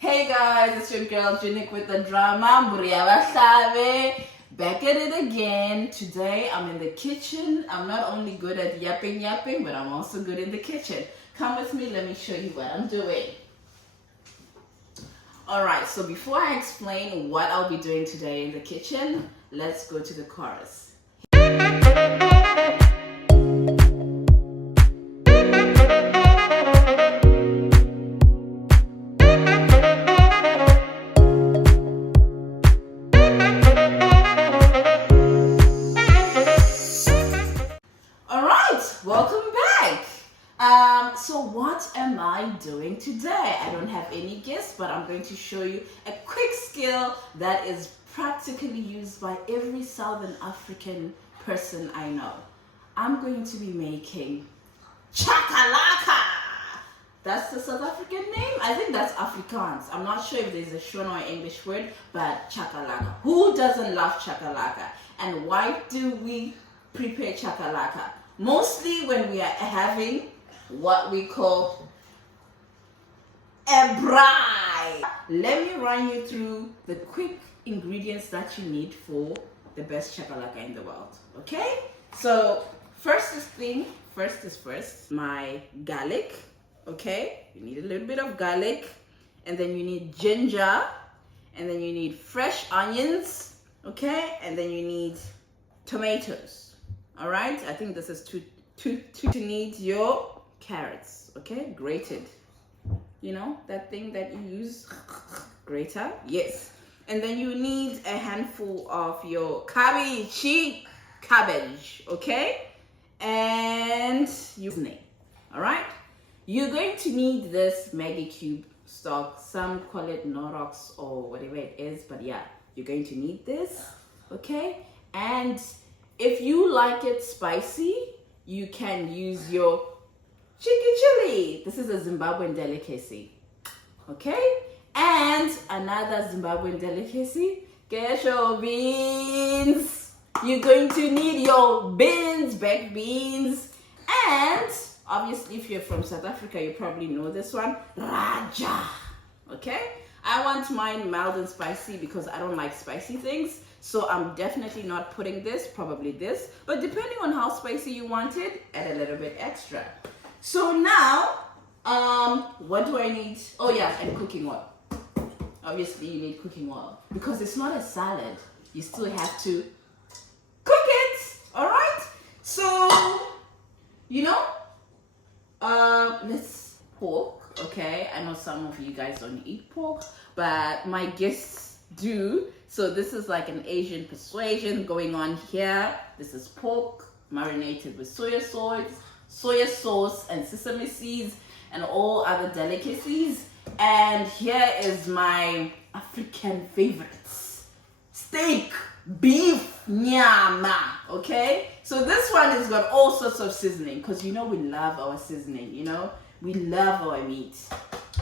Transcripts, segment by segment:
Hey guys, it's your girl Junik with the drama. Back at it again. Today I'm in the kitchen. I'm not only good at yapping, but I'm also good in the kitchen. Come with me, let me show you what I'm doing. Alright, so before I explain what I'll be doing today in the kitchen, let's go to the chorus. Welcome back. So what am I doing today? I don't have any guests, but I'm going to show you a quick skill that is practically used by every Southern African person I know. I'm going to be making Chakalaka. That's the South African name? I think that's Afrikaans. I'm not sure if there's a Shona or English word, but Chakalaka. Who doesn't love Chakalaka? And why do we prepare Chakalaka? Mostly when we are having what we call a braai. Let me run you through the quick ingredients that you need for the best chakalaka in the world. Okay? So first is first, my garlic. Okay? You need a little bit of garlic, and then you need ginger, and then you need fresh onions, okay? And then you need tomatoes. All right, I think this is two. You need your carrots, okay, grated. You know that thing that you use, grater, yes. And then you need a handful of your cabbage, okay, and seasoning. All right, you're going to need this Maggi cube stock. Some call it Norox or whatever it is, but yeah, you're going to need this, okay, and if you like it spicy, you can use your chili. This is a Zimbabwean delicacy. Okay? And another Zimbabwean delicacy, cashew beans. You're going to need your beans, baked beans. And obviously, if you're from South Africa, you probably know this one, Raja. Okay? I want mine mild and spicy because I don't like spicy things. So I'm definitely not putting this, probably this. But depending on how spicy you want it, add a little bit extra. So now, what do I need? Oh yeah, and cooking oil. Obviously you need cooking oil because it's not a salad. You still have to cook it, all right? So, you know, let's pork. Okay, I know some of you guys don't eat pork, but my guests do. So this is like an Asian persuasion going on here. This is pork marinated with soya sauce and sesame seeds and all other delicacies. And here is my African favorites, steak, beef, nyama. Okay, so this one has got all sorts of seasoning because you know we love our seasoning, you know. We love our meat.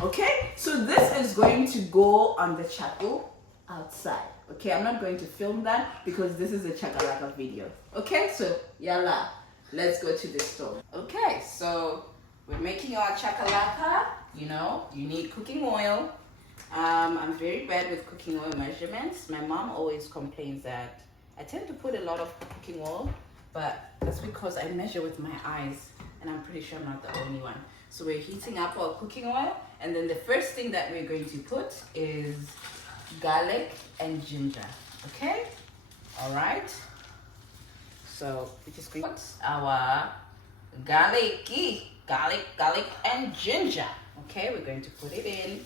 Okay, so this is going to go on the chapel outside. Okay, I'm not going to film that because this is a chakalaka video. Okay, so yalla, let's go to the store. Okay, so we're making our chakalaka. You know, you need cooking oil. I'm very bad with cooking oil measurements. My mom always complains that I tend to put a lot of cooking oil, but that's because I measure with my eyes, and I'm pretty sure I'm not the only one. So we're heating up our cooking oil, and then the first thing that we're going to put is garlic and ginger. Okay, all right, so we're just going to put our garlic and ginger. Okay, we're going to put it in.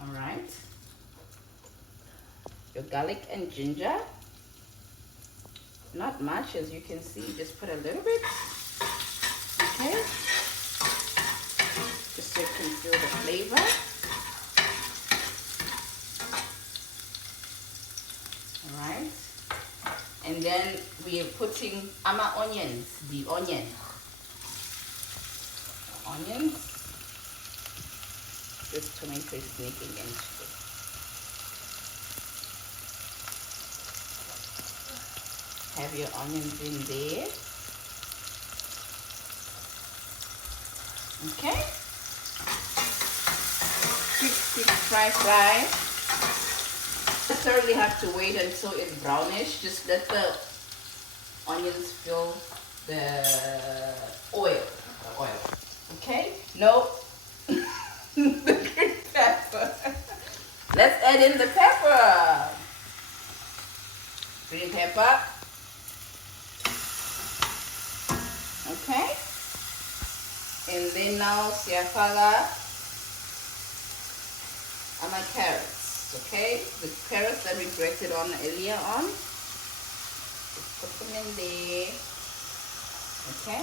All right, your garlic and ginger, not much, as you can see, just put a little bit. Okay, just so you can feel the flavor. Alright, and then we are putting our onions, the onions, this tomato is sneaking into it. Have your onions in there. Okay, quick fry. Necessarily have to wait until it's brownish. Just let the onions fill the oil. Okay? No. The green pepper. Let's add in the pepper. Green pepper. Okay? And then now siyafaka my carrots. Okay, the carrots that we grated on earlier on. Just put them in there. Okay,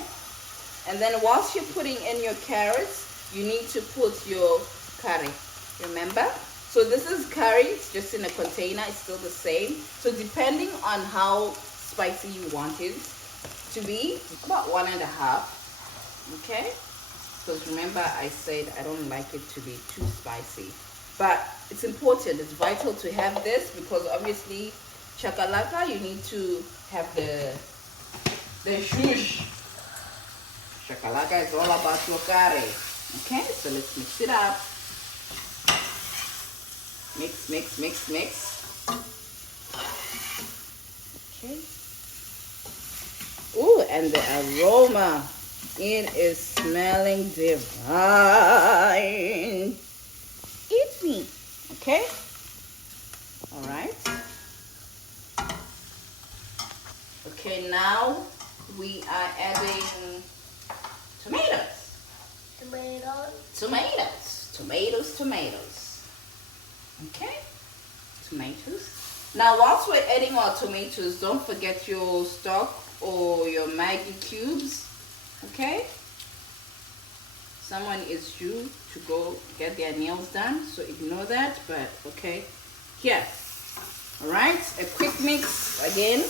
and then whilst you're putting in your carrots, you need to put your curry. Remember? So this is curry, it's just in a container, it's still the same. So depending on how spicy you want it to be, about 1.5. Okay, because remember I said I don't like it to be too spicy. But it's important, it's vital to have this because obviously chakalaka, you need to have the shush. Chakalaka is all about your curry. Okay, so let's mix it up. Mix. Okay. Ooh, and the aroma, it is smelling divine. Eat me. Okay? Alright. Okay, now we are adding tomatoes. Tomatoes. Okay? Tomatoes. Now, whilst we're adding our tomatoes, don't forget your stock or your Maggi cubes. Okay? Someone is due to go get their nails done, so ignore that, but okay. Here. Alright, a quick mix again.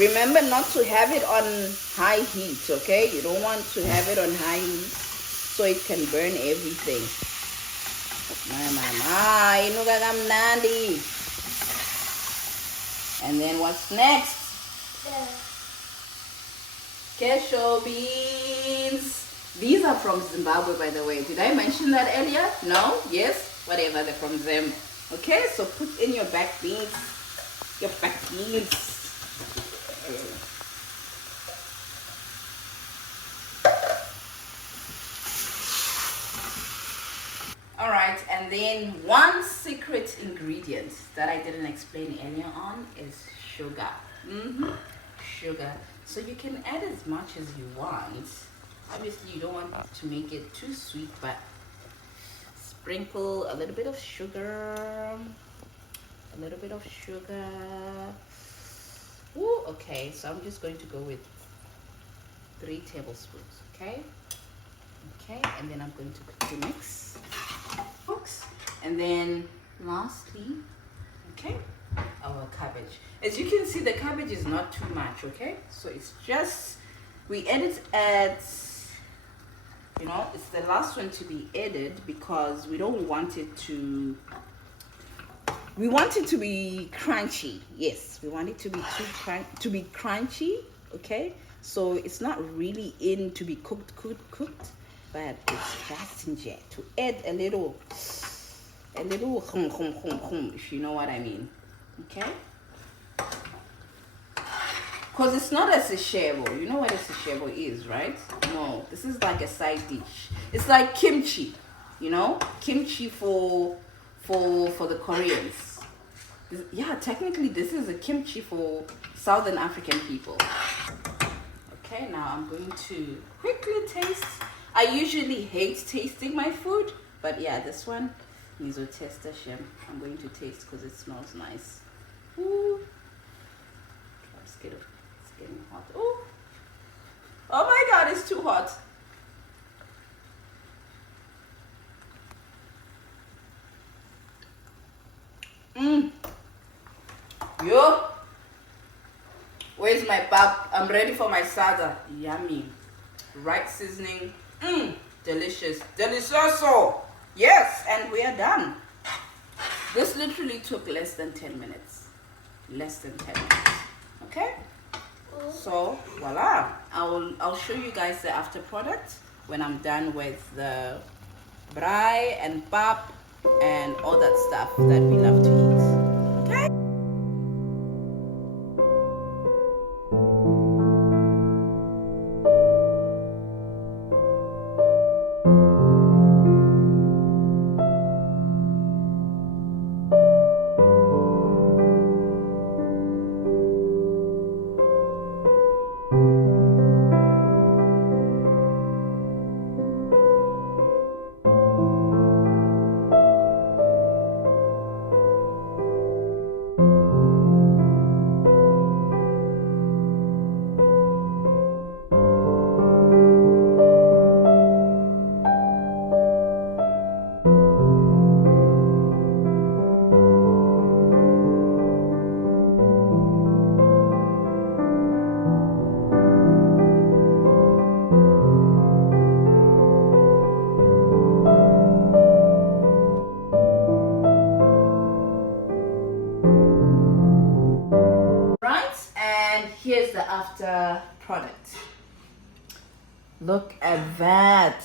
Remember not to have it on high heat, okay? You don't want to have it on high heat so it can burn everything. And then what's next? Cashew beans. These are from Zimbabwe, by the way. Did I mention that earlier? No? Yes? Whatever, they're from Zim. Okay, so put in your back beans. Alright, and then one secret ingredient that I didn't explain earlier on is sugar. Sugar. So you can add as much as you want. Obviously you don't want to make it too sweet, but sprinkle a little bit of sugar. Ooh, okay, so I'm just going to go with 3 tablespoons, okay? Okay, and then I'm going to quickly mix. And then lastly, okay, our cabbage. As you can see, the cabbage is not too much, okay? So it's just, we add it at, you know, it's the last one to be added because we don't want it to, we want it to be crunchy. Yes, we want it to be crunchy, okay? So it's not really in to be cooked, but it's just in jet to add a little hum, if you know what I mean. Okay, because it's not a sashebo. You know what a sashebo is, right? No, this is like a side dish. It's like kimchi, you know, kimchi for the Koreans. Yeah, technically this is a kimchi for Southern African people. Okay, now I'm going to quickly taste. I usually hate tasting my food, but yeah, this one, Mizo Tester Shem. I'm going to taste because it smells nice. Ooh. I'm scared of it's getting hot. Ooh. Oh my god, it's too hot. Yo. Where's my pap? I'm ready for my sada. Yummy. Right seasoning. Delicious. Delicioso. Yes, and we are done. This literally took less than 10 minutes. Less than 10 minutes. Okay? So, voila. I'll show you guys the after product when I'm done with the braai and pap and all that stuff that we love to eat. Okay? Here's the after product. Look at that.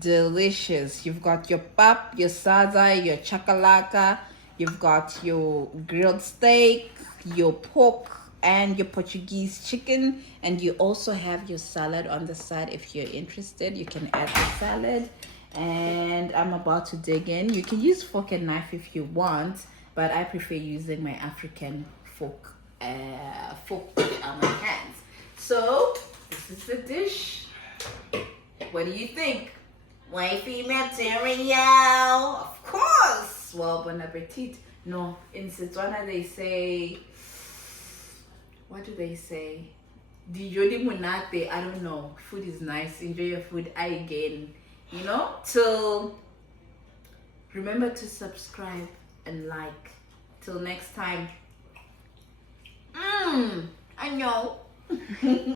Delicious. You've got your pap, your sada, your chakalaka, you've got your grilled steak, your pork, and your Portuguese chicken, and you also have your salad on the side. If you're interested, you can add the salad. And I'm about to dig in. You can use fork and knife if you want, but I prefer using my African fork on my hands. So this is the dish. What do you think? Wifey material, of course. Well, bon appetit. No, in Setswana they say, what do they say? Dijo di munate. I don't know. Food is nice. Enjoy your food. I again, you know. So remember to subscribe and like. Till next time. I know.